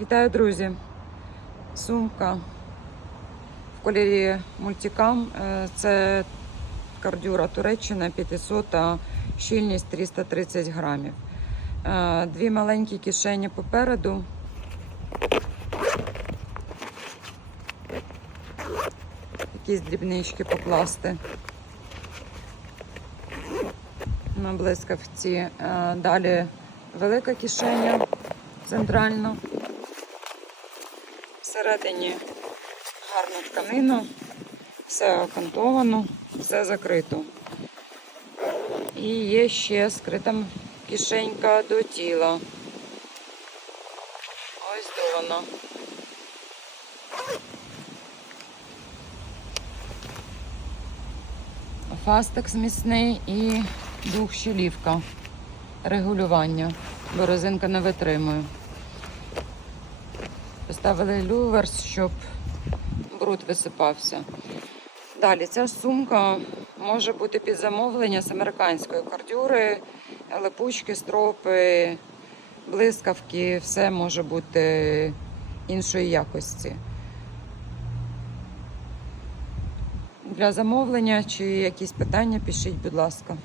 Вітаю, друзі! Сумка в кольорі мультикам. Е, Це кардюра Туреччина 500, а щільність 330 грамів. Е, Дві маленькі кишені попереду. Якісь дрібнички покласти. На блискавці. Е, Далі велика кишеня центральна. Всередині гарна тканина, все окантовано, все закрито. І є ще скрита кишенька до тіла. Ось де вона. Фастекс міцний і двохщелівка регулювання, бо резинка не витримує. Поставили люверс, щоб бруд висипався. Далі ця сумка може бути під замовлення з американської кордюри, липучки, стропи, блискавки, все може бути іншої якості. Для замовлення чи якісь питання пишіть, будь ласка.